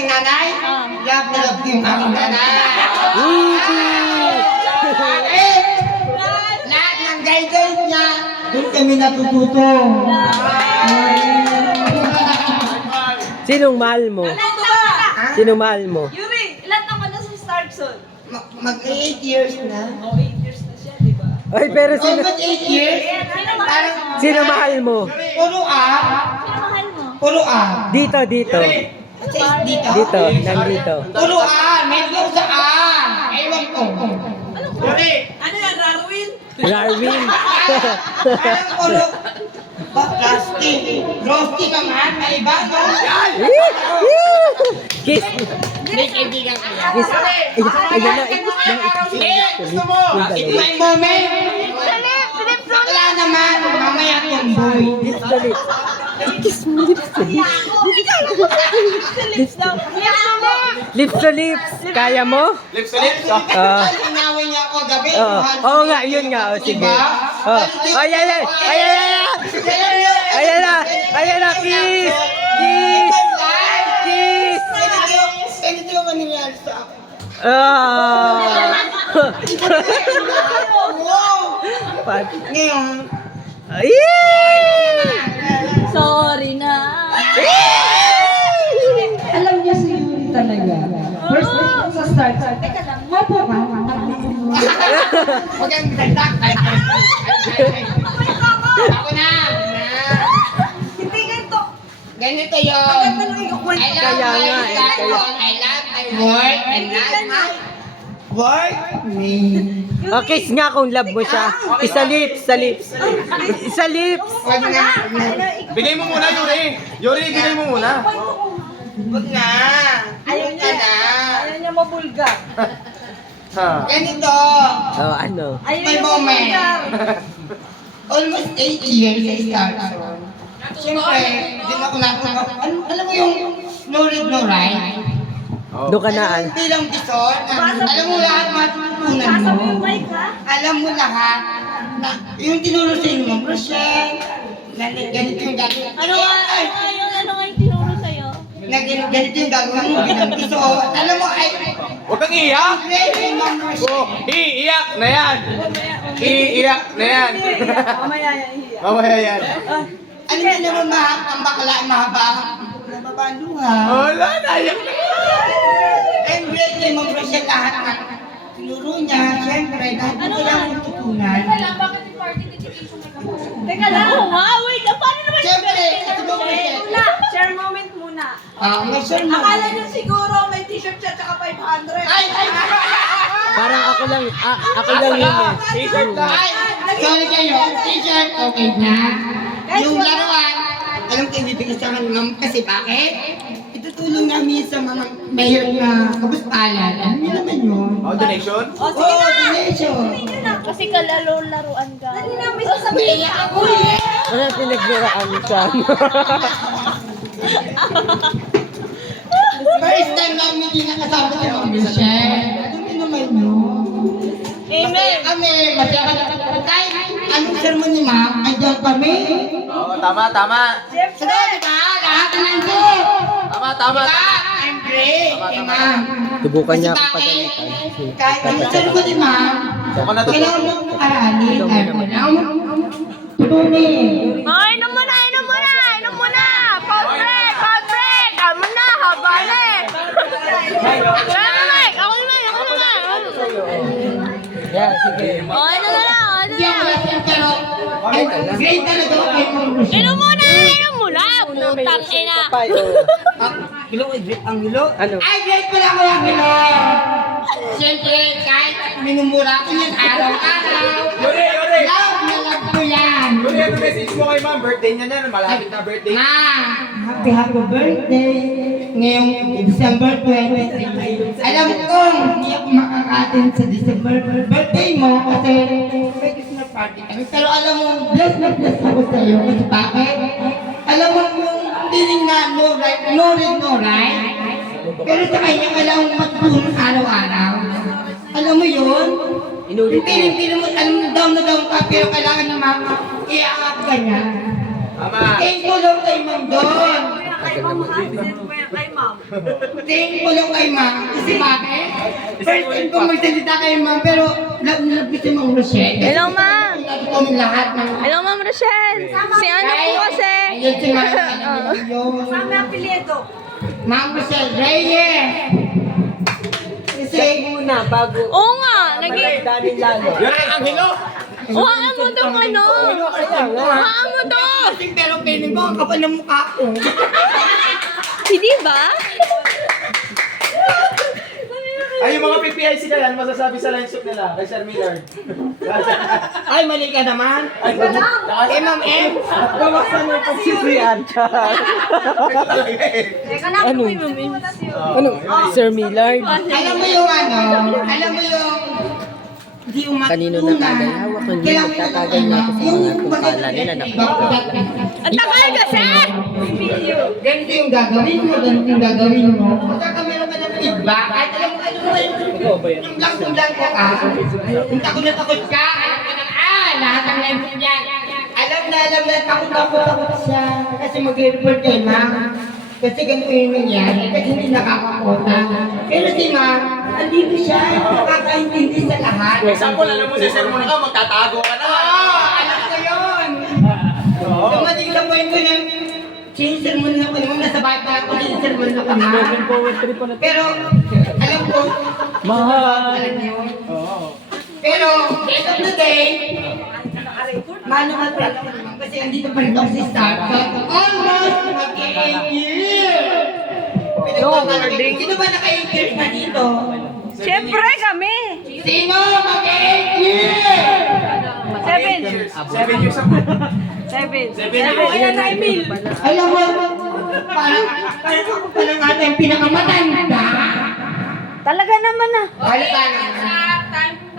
aking nanay? Love na love ko yung aking nanay. Bakit? Lahat ng guidance niya, doon kami natututo. Sinong mahal mo? Sinong mahal mo? Yuri, ilan naman na si Starkson? Mag-8 years na. Oh, 8 years na siya, di ba? Ay, pero sino, Almost 8 years. Parang sino mahal mo? puro up. Sino mahal mo? Puro up. Dito, dito. Dito. Dito, nandito. Puro up. Medyo sa up. Ewan ko. Ano yan, Darwin? Darwin. Parang puro. Rusty. Rusty ka man. May iba, no? Kiss. May kaibigan ka yan. Kiss. Ayan na. Gusto mo? Ito may moment. Bakla naman. Mamaya yung boy. Lips to lips. Kiss mo, lips to lips. Lips daw. Lips to lips. Kaya mo? Lips to lips. Inaway niya ako gabi. Oo nga, yun nga. O, sige. Ayan na. Ayan na. Ayan na. Ayan na. Kiss. Kiss. Kiss. Pwede ko mangyayari sa ako. Wow! Ngayon, Sorry na. Alam niya si Yuri talaga. First time sa start. Teka lang, mapo ka. magandang saltak. Ako na. Hindi ganito. Ganito yun. I love my station. I love my work. I love my work. Me. O, kiss nga kung love mo siya. Isa lips, sa lips. Isa lips. Wag na. Bigay mo muna, Yuri. Yuri, bigay mo muna. Wag na. Ayaw Wag niya. na. Ayaw niya mabulgar. Ha. Ganito. Oh, ano? Ayaw May niya moment. mabulgar. Almost 8 years sa Starson. Siyempre, di mo ako natuto. Alam mo yung no read, no write? Doon ka na. Alam mo bilang bison, alam mo lahat matutunan Basa mo mo. yung mic, ha? Alam mo lahat na yung tinuro sa inyo, Ma'am Rochelle, na ganito yung gagawin. Ano nga yung tinuro sa'yo? Na ganito yung gagawin mo bilang bison. Alam mo, ay, Huwag kang iiyak. great kay Ma'am Rochelle. Oh, iiyak na yan. Iiyak na yan. Mamaya yan, hiya. Mamaya yan. Alam niyo naman ang bakla ay mahaba ang luha. Wala, naiyak na. And great kay Ma'am Rochelle lahat na tinuro niya. Siyempre, lahat mo lang tutunan. Teka lang. Oo nga, wait. Paano naman Siyempre, ito ba muna? Share moment muna. may sure mo. Akala niyo siguro may t-shirt siya tsaka 500. Ay! Parang ako lang yun eh. T-shirt lang. Ay! Sorry kayo. T-shirt, okay na. Yung laruan, alam ko ibibigay sa akin, ma'am, kasi bakit? Itutulong namin sa mga mayor na kabuspalan. Alam niyo naman yun. Oh, donation? O, sige na. Donation. Kasi kalaro-laruan ka. Dali na, may Sabihin ako eh. Ano pinagbiraan siya? First time namin hindi nakasama si Ma'am Michelle. Alam niyo naman yun. Amen. Kami, masaya kahit anong sermon ni ma'am, ay diyan kami. Oo, tama, tama. So, diba? Lahat na nandun. Tama, tama. Diba? I'm great. Kay ma'am. Subukan niya Kasi ako bakit? pagalitan. Kahit anong sermon ni ma'am, Ako na to. kailangan mo aralin. Kailangan mo tutunin. Oh, inom muna, inom muna, inom muna. Pause break, pause break. Amo na, haba na eh. Ako naman, ako naman, ako naman. Yeah, sige. Oh, ano na lang, ano Hindi ako na. lasing pero ay, great talaga ako kay Ma'am Rochelle. Inom muna, inom muna. Putang ina. Ang hilo? Ano? Ay, great pala ako yung hilo. Siyempre, kahit minumura ko yan araw-araw. Yuri, Yuri. Love na love ko yan. Yuri, ano message mo kay ma'am? Birthday niya na. Malapit na birthday. Ma, happy birthday. Ngayong December 23. Alam ko, hindi ako makakatin sa December birthday mo kasi may Christmas party kami. Pero alam mo, bless na bless ako sa iyo. Kasi bakit? Alam mo yung feeling na no right, no read, no write. Pero sa kanya, kailangan mo matulong araw-araw. Alam mo yun? Inulit ko. Piling mo, alam mo, down na down ka, pero kailangan naman i-up ka niya. Tama. Thank you Lord kay Ma'am Don. Tingin ko lang kay ma'am. Kasi bakit? First time ko magsalita kay ma'am, pero love ko si Ma'am Rochelle. Hello, ma'am. Love ko kami lahat ng... Hello, Ma'am Rochelle. Si ano po kasi? Ayun si ma'am. Alam niyo yun. Mami, apelyido. Ma'am Rochelle Reyes. Kasi... Muna, bago. Oo nga, naging... Daming lalo. Yan ang anghelo! Huwaan mo tong ano. Huwaan mo to. Pero feeling ko ang kapal ng mukha ko. Hindi ba? Ay, yung mga PPIC na yan, masasabi sa line soup nila, kay Sir Millard. Ay, mali ka naman. Eh, Ma'am M. Kawasan mo pag sisiyan. Ano? Ano? Sir Millard? Alam mo yung ano? Alam mo yung... Hindi umat. Kanino natagay? Hawak ko niya. Tatagay niya ako sa mga tungkala nila. Ang tagal kasi! Ganito yung gagawin mo, ganito yung gagawin mo. Pagka meron ka ng feedback, kahit alam mo ano mo yung blanco ka, kung takot na takot ka, alam ka ng lahat ng life yan. Alam na, takot siya. Kasi mag-report kay ma'am. Kasi ganito yung nangyari, kasi hindi nakakakota. Pero si ma'am, andito siya, nakakaintindi sa lahat. Example, alam mo sa sermon ka, magtatago ka na. Oo, alam ko yun. Dumating sa point ko ng sermon na ko naman, nasa bahay pa ako, sermon na ko na. Pero, alam ko, Mahal. alam niyo. Pero, end of the day, mano ka pa naman, kasi andito pa rin ako si Starbucks. Almost mag-8 years! Sino ba naka-8 years na dito? Siyempre kami! Sino mag-8 years? 7 years ako. 7 years. Ayan na, Emil! Alam mo, parang ako pala nga tayong pinakamatanda. Talaga naman ah! Halika na.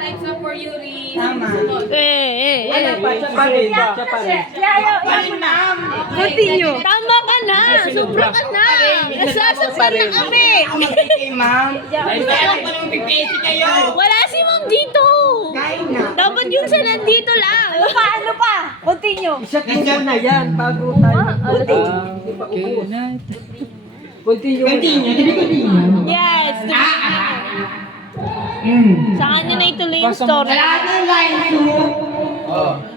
Times up for Yuri. Tama. Siya pa rin. Siya pa rin. Continue! Tama ka na! Sobra ka na! Nasasaktan na kami! Kay ma'am. Alam ko nang pipisi kayo. Wala si Ma'am dito! Kain na. Dapat yung sa nandito lang! Ano pa? Continue! Siya muna yan bago tayo. Continue. Continue, hindi continue. Yes! Sa kanya na ituloy yung Sa story. lahat ng line soup,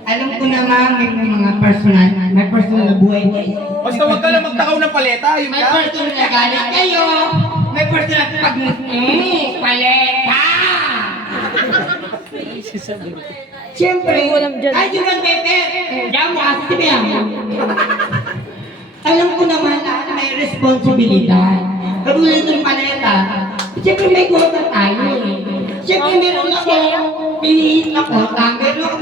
alam ko naman may mga personal na buhay kayo. Basta huwag ka lang magtakaw ng paleta, yun May ka. personal na galit kayo. May personal na paleta! Siyempre, ay, yun ang Pepe. Diyan mo kasi si Bea. Alam ko naman na may responsibilidad. Katulad ng paleta, siyempre may quota tayo eh. Siyempre meron ako, pinihin na quota, meron ako